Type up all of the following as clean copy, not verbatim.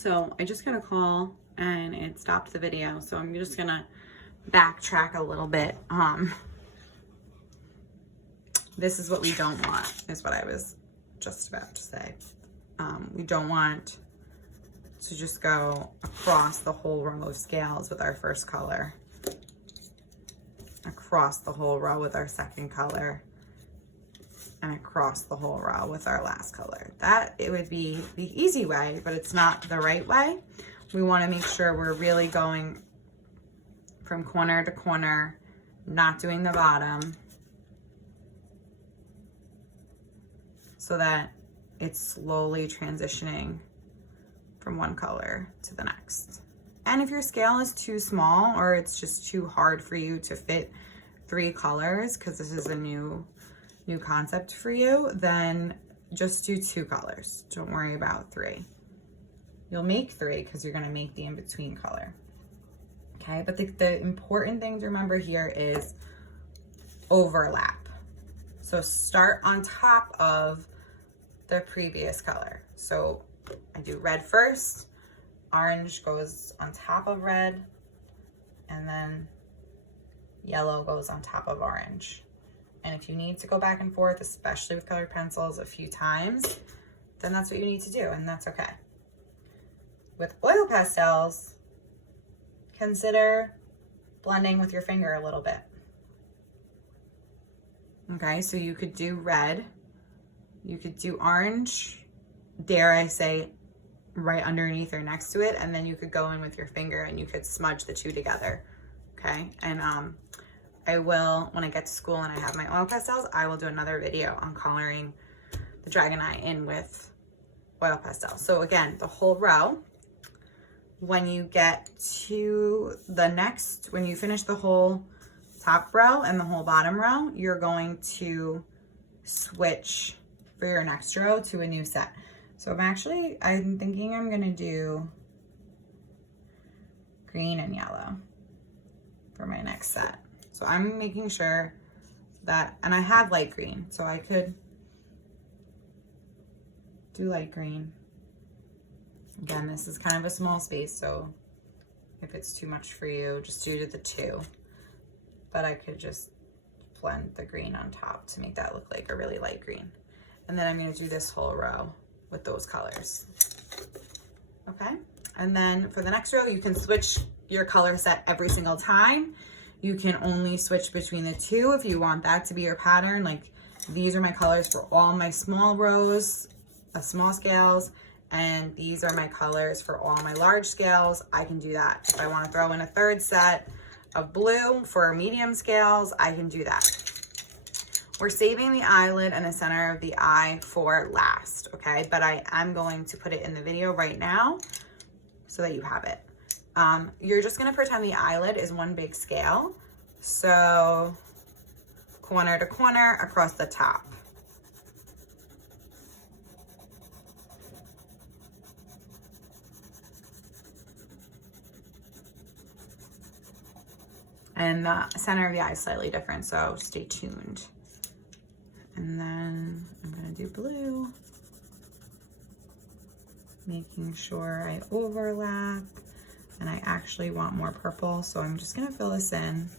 So I just got a call and it stopped the video. So I'm just gonna backtrack a little bit. This is what we don't want, is what I was just about to say. We don't want to just go across the whole row of scales with our first color, across the whole row with our second color, and across the whole row with our last color. That it would be the easy way, but it's not the right way. We want to make sure we're really going from corner to corner, not doing the bottom, so that it's slowly transitioning from one color to the next. And if your scale is too small or it's just too hard for you to fit 3 colors, because this is a new concept for you, then just do 2 colors. Don't worry about 3. You'll make 3 because you're gonna make the in-between color. Okay, but the important thing to remember here is overlap. So start on top of the previous color. So I do red first, orange goes on top of red, and then yellow goes on top of orange. And if you need to go back and forth, especially with colored pencils, a few times, then that's what you need to do, and that's okay. With oil pastels, consider blending with your finger a little bit. Okay, so you could do red, you could do orange, dare I say, right underneath or next to it, and then you could go in with your finger and you could smudge the 2 together. Okay, and I will, when I get to school and I have my oil pastels, I will do another video on coloring the dragon eye in with oil pastels. So again, the whole row, when you get to the next, when you finish the whole top row and the whole bottom row, you're going to switch for your next row to a new set. So I'm thinking I'm gonna do green and yellow for my next set. So I'm making sure that, and I have light green, so I could do light green. Again, this is kind of a small space, so if it's too much for you, just do the 2. But I could just blend the green on top to make that look like a really light green. And then I'm gonna do this whole row with those colors. Okay, and then for the next row, you can switch your color set every single time. You can only switch between the 2 if you want that to be your pattern. Like, these are my colors for all my small rows of small scales, and these are my colors for all my large scales. I can do that. If I want to throw in a 3rd set of blue for medium scales, I can do that. We're saving the eyelid and the center of the eye for last, okay? But I am going to put it in the video right now so that you have it. You're just gonna pretend the eyelid is one big scale. So corner to corner across the top. And the center of the eye is slightly different, so stay tuned. And then I'm gonna do blue, making sure I overlap, and I actually want more purple, so I'm just gonna fill this in.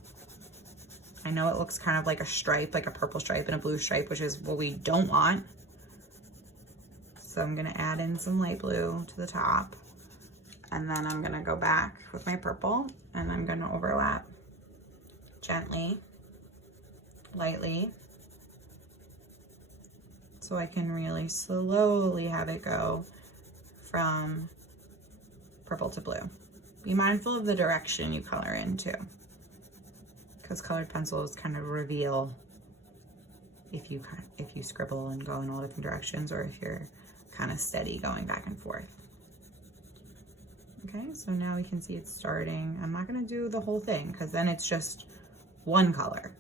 I know it looks kind of like a stripe, like a purple stripe and a blue stripe, which is what we don't want. So I'm gonna add in some light blue to the top, and then I'm gonna go back with my purple, and I'm gonna overlap gently, lightly, so I can really slowly have it go from purple to blue. Be mindful of the direction you color in too, because colored pencils kind of reveal if you scribble and go in all different directions, or if you're kind of steady going back and forth. Okay, so now we can see it's starting. I'm not gonna do the whole thing because then it's just one color.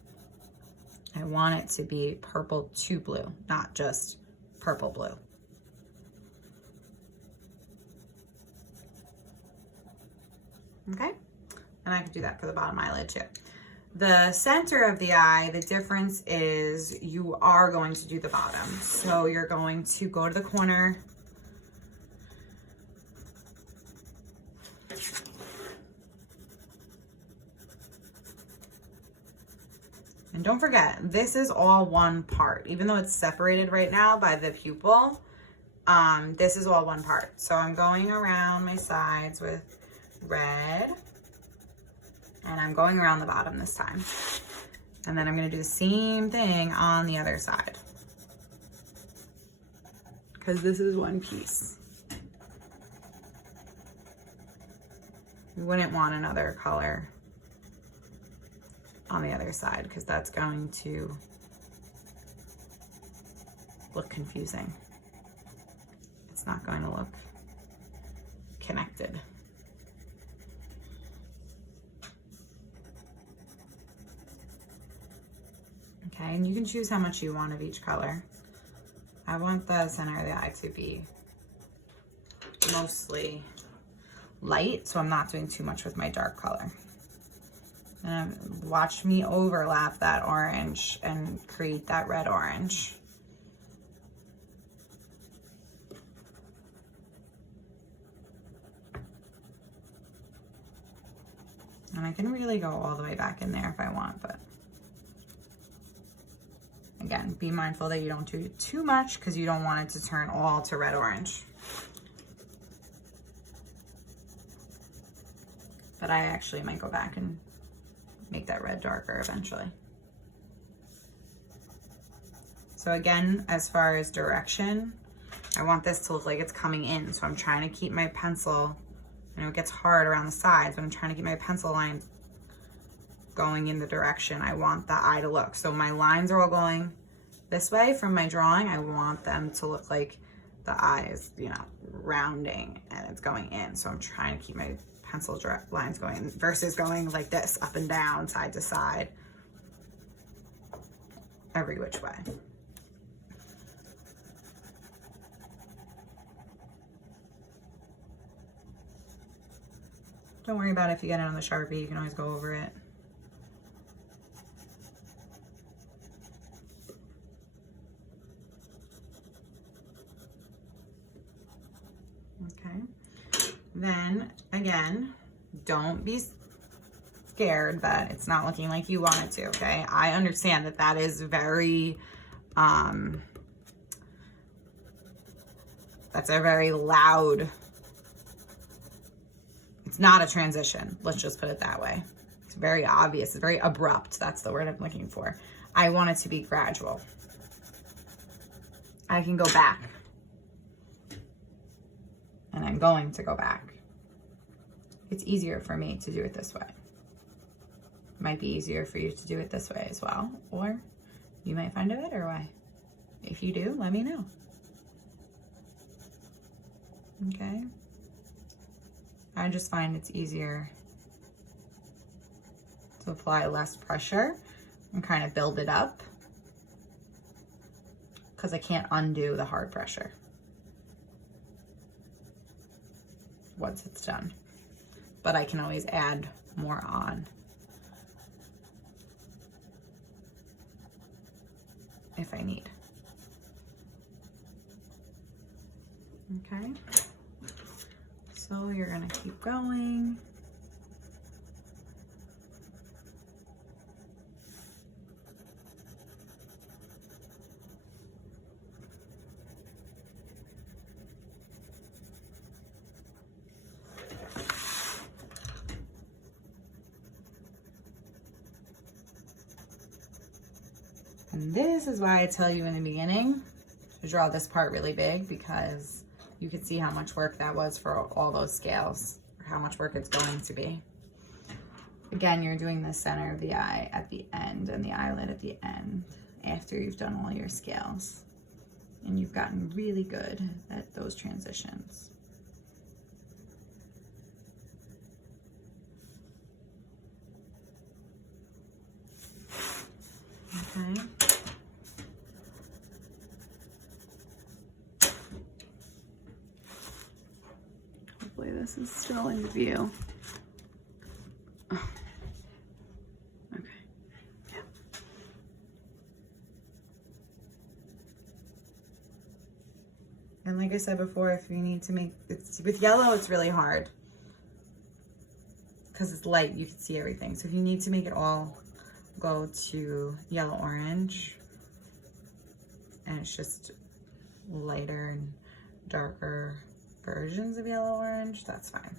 I want it to be purple to blue, not just purple blue. Okay, and I can do that for the bottom eyelid too. The center of the eye, the difference is you are going to do the bottom. So you're going to go to the corner And don't forget, this is all one part. Even though it's separated right now by the pupil, this is all one part. So I'm going around my sides with red, and I'm going around the bottom this time. And then I'm gonna do the same thing on the other side, because this is one piece. You wouldn't want another color on the other side, because that's going to look confusing. It's not going to look connected. Okay, and you can choose how much you want of each color. I want the center of the eye to be mostly light, so I'm not doing too much with my dark color. And watch me overlap that orange and create that red orange. And I can really go all the way back in there if I want, but again, be mindful that you don't do too much, because you don't want it to turn all to red orange. But I actually might go back and make that red darker eventually. So again, as far as direction, I want this to look like it's coming in. So I'm trying to keep my pencil, I know it gets hard around the sides, but I'm trying to keep my pencil lines going in the direction I want the eye to look. So my lines are all going this way from my drawing. I want them to look like the eye is, you know, rounding and it's going in. So I'm trying to keep my pencil lines going versus going like this, up and down, side to side, every which way. Don't worry about it if you get it on the Sharpie, you can always go over it. Okay. Then again, don't be scared that it's not looking like you want it to, okay? I understand that that is very, that's a very loud, it's not a transition. Let's just put it that way. It's very obvious, it's very abrupt. That's the word I'm looking for. I want it to be gradual. I can go back. And I'm going to go back. It's easier for me to do it this way. It might be easier for you to do it this way as well, or you might find a better way. If you do, let me know. Okay? I just find it's easier to apply less pressure and kind of build it up, because I can't undo the hard pressure once it's done. But I can always add more on if I need. Okay, so you're gonna keep going. And this is why I tell you in the beginning to draw this part really big, because you can see how much work that was for all those scales, or how much work it's going to be. Again, you're doing the center of the eye at the end and the eyelid at the end after you've done all your scales. And you've gotten really good at those transitions. Okay. Hopefully this is still in view. Oh. Okay. Yeah. And like I said before, if you need to make, with yellow, it's really hard. because it's light, you can see everything. So if you need to make it all go to yellow orange, and it's just lighter and darker versions of yellow orange, that's fine.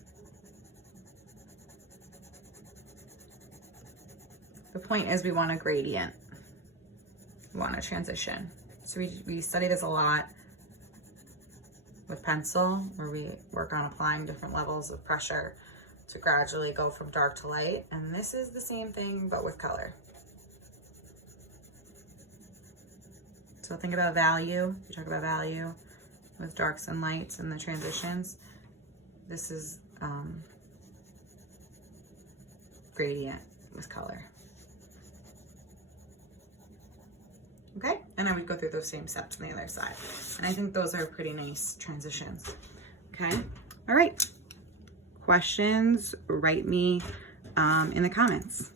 The point is we want a gradient. We want a transition. So we study this a lot with pencil, where we work on applying different levels of pressure to gradually go from dark to light. And this is the same thing, but with color. So think about value. We talk about value with darks and lights and the transitions. This is gradient with color. Okay, and I would go through those same steps on the other side. And I think those are pretty nice transitions. Okay, all right. Questions, write me in the comments.